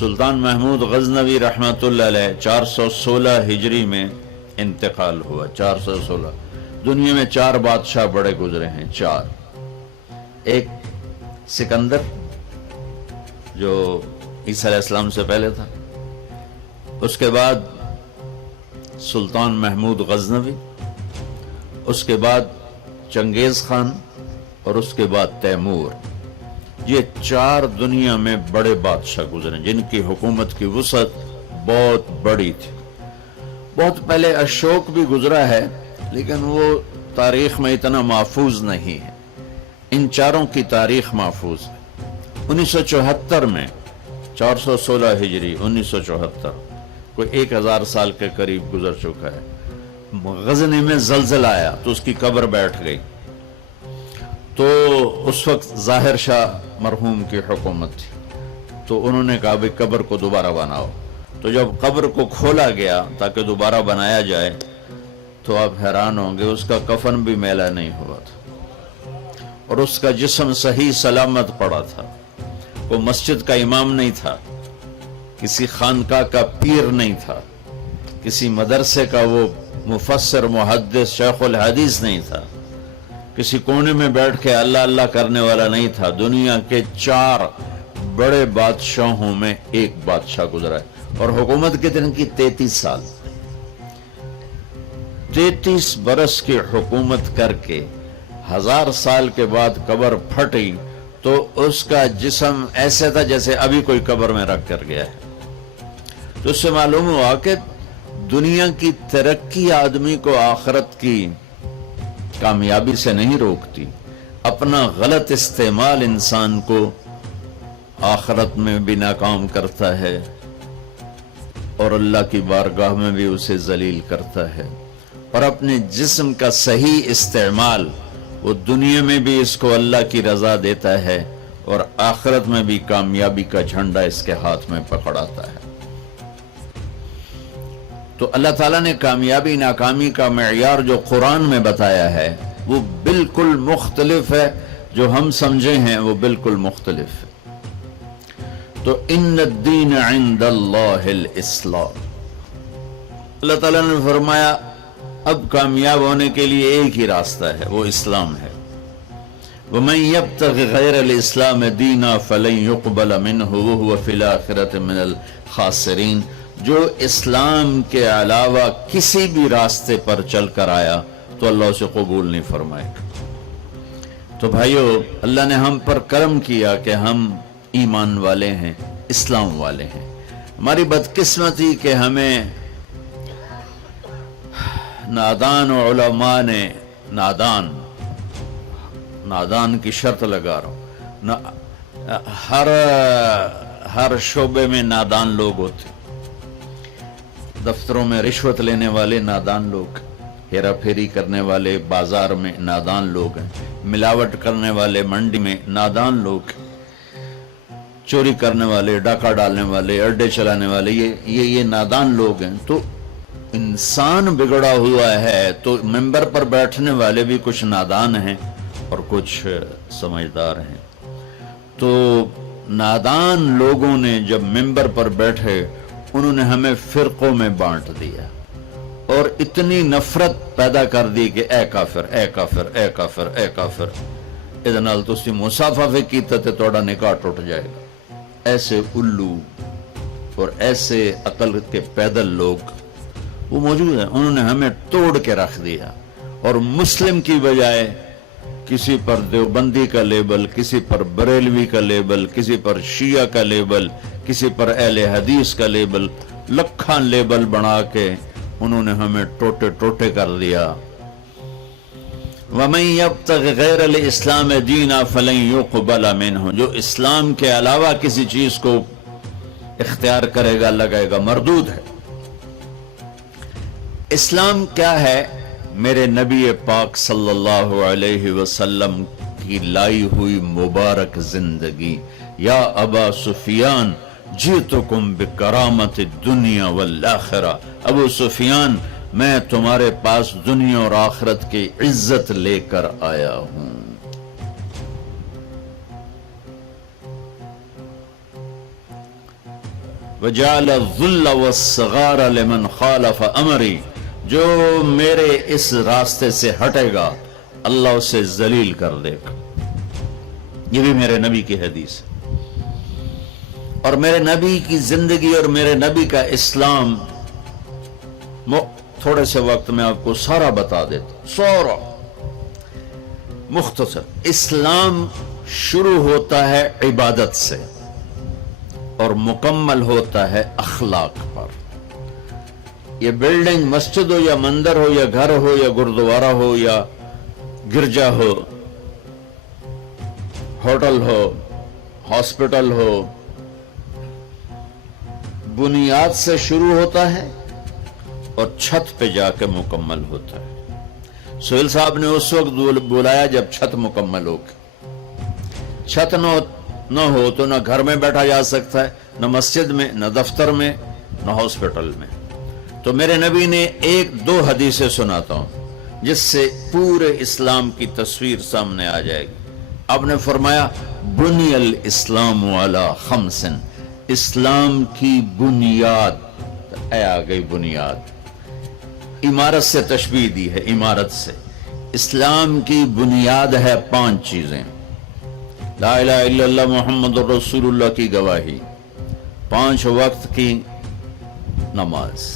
سلطان محمود غزنوی رحمۃ اللہ علیہ 416 ہجری میں انتقال ہوا. 416. دنیا میں 4 بادشاہ بڑے گزرے ہیں. 4. ایک سکندر جو عیسیٰ علیہ السلام سے پہلے تھا، اس کے بعد سلطان محمود غزنوی، اس کے بعد چنگیز خان، اور اس کے بعد تیمور. یہ 4 دنیا میں بڑے بادشاہ گزرے جن کی حکومت کی وسعت بہت بڑی تھی. بہت پہلے اشوک بھی گزرا ہے لیکن وہ تاریخ میں اتنا محفوظ نہیں ہے. ان 4 کی تاریخ محفوظ ہے. 1974 میں 416 ہجری 1974 کوئی 1000 سال کے قریب گزر چکا ہے. غزنی میں زلزلہ آیا تو اس کی قبر بیٹھ گئی. تو اس وقت ظاہر شاہ مرحوم کی حکومت تھی، تو انہوں نے کہا بھئی قبر کو دوبارہ بناؤ. تو جب قبر کو کھولا گیا تاکہ دوبارہ بنایا جائے تو آپ حیران ہوں گے اس کا کفن بھی میلا نہیں ہوا تھا اور اس کا جسم صحیح سلامت پڑا تھا. وہ مسجد کا امام نہیں تھا، کسی خانقاہ کا پیر نہیں تھا، کسی مدرسے کا وہ مفسر محدث شیخ الحدیث نہیں تھا، کسی کونے میں بیٹھ کے اللہ اللہ کرنے والا نہیں تھا. دنیا کے 4 بڑے بادشاہوں میں ایک بادشاہ گزرا ہے. اور حکومت کتنے کی؟ 33 سال. 33 برس کی حکومت کر کے 1000 سال کے بعد قبر پھٹی تو اس کا جسم ایسے تھا جیسے ابھی کوئی قبر میں رکھ کر گیا ہے. تو اس سے معلوم ہوا کہ دنیا کی ترقی آدمی کو آخرت کی کامیابی سے نہیں روکتی. اپنا غلط استعمال انسان کو آخرت میں بھی ناکام کرتا ہے اور اللہ کی بارگاہ میں بھی اسے ذلیل کرتا ہے. اور اپنے جسم کا صحیح استعمال وہ دنیا میں بھی اس کو اللہ کی رضا دیتا ہے اور آخرت میں بھی کامیابی کا جھنڈا اس کے ہاتھ میں پکڑاتا ہے. تو اللہ تعالیٰ نے کامیابی ناکامی کا معیار جو قرآن میں بتایا ہے وہ بالکل مختلف ہے. جو ہم سمجھے ہیں وہ بالکل مختلف ہے. تو ان الدین عند اللہ الاسلام. اللہ تعالیٰ نے فرمایا اب کامیاب ہونے کے لیے ایک ہی راستہ ہے، وہ اسلام ہے. وَمَن يَبْتَغِ غَيْرَ الْإِسْلَامِ دِينًا فَلَن يُقْبَلَ مِنْهُ وَهُوَ فِي الْآخِرَةِ مِنَ الْخَاسِرِينَ. جو اسلام کے علاوہ کسی بھی راستے پر چل کر آیا تو اللہ اسے قبول نہیں فرمائے گا. تو بھائیو، اللہ نے ہم پر کرم کیا کہ ہم ایمان والے ہیں، اسلام والے ہیں. ہماری بدقسمتی کہ ہمیں نادان علماء نے نادان کی شرط لگا رہا ہوں، ہر شعبے میں نادان لوگ ہوتے. دفتروں میں رشوت لینے والے نادان لوگ، ہیرا پھیری کرنے والے بازار میں نادان لوگ ہیں، ملاوٹ کرنے والے منڈی میں نادان لوگ، چوری کرنے والے، ڈاکہ ڈالنے والے، اڈے چلانے والے، یہ نادان لوگ ہیں. تو انسان بگڑا ہوا ہے تو ممبر پر بیٹھنے والے بھی کچھ نادان ہیں اور کچھ سمجھدار ہیں. تو نادان لوگوں نے جب ممبر پر بیٹھے انہوں نے ہمیں فرقوں میں بانٹ دیا اور اتنی نفرت پیدا کر دی کہ اے کافر، اے کافر، اے کافر، اے کافر. ادھر نال تسی مصافحہ کیتا تے توڑا نکاح ٹوٹ جائے گا. ایسے الو اور ایسے عقل کے پیدل لوگ وہ موجود ہیں. انہوں نے ہمیں توڑ کے رکھ دیا اور مسلم کی بجائے کسی پر دیوبندی کا لیبل، کسی پر بریلوی کا لیبل، کسی پر شیعہ کا لیبل، کسی پر اہل حدیث کا لیبل، لکھاں لیبل بنا کے انہوں نے ہمیں ٹوٹے ٹوٹے کر دیا. وَمَن يَبْتَغِ غَيْرَ الْإِسْلَامِ دِينًا فَلَن يُقْبَلَ مِنْهُ. جو اسلام کے علاوہ کسی چیز کو اختیار کرے گا اللہ کہے گا مردود ہے. اسلام کیا ہے؟ میرے نبی پاک صلی اللہ علیہ وسلم کی لائی ہوئی مبارک زندگی. یا ابا سفیان جیتکم بکرامت الدنیا والآخرہ. ابو سفیان، میں تمہارے پاس دنیا اور آخرت کی عزت لے کر آیا ہوں. وجعل الذل والصغار لمن خالف امری، جو میرے اس راستے سے ہٹے گا اللہ اسے ذلیل کر دے گا۔ یہ بھی میرے نبی کی حدیث ہے، اور میرے نبی کی زندگی اور میرے نبی کا اسلام تھوڑے سے وقت میں آپ کو سارا بتا دیتا ہوں، سارا مختصر۔ اسلام شروع ہوتا ہے عبادت سے اور مکمل ہوتا ہے اخلاق پر۔ یہ بلڈنگ مسجد ہو یا مندر ہو یا گھر ہو یا گردوارہ ہو یا گرجا ہو، ہوٹل ہو، ہاسپٹل ہو، بنیاد سے شروع ہوتا ہے اور چھت پہ جا کے مکمل ہوتا ہے۔ سہیل صاحب نے اس وقت بلایا جب چھت مکمل ہو گئی۔ چھت نہ ہو تو نہ گھر میں بیٹھا جا سکتا ہے، نہ مسجد میں، نہ دفتر میں، نہ ہاسپٹل میں۔ تو میرے نبی نے ایک دو حدیثیں سناتا ہوں جس سے پورے اسلام کی تصویر سامنے آ جائے گی۔ آپ نے فرمایا بنی الاسلام علی خمس، اسلام کی بنیاد، آ گئی بنیاد، عمارت سے تشبیہ دی ہے، عمارت سے۔ اسلام کی بنیاد ہے 5 چیزیں: لا الہ الا اللہ محمد رسول اللہ کی گواہی، 5 وقت کی نماز،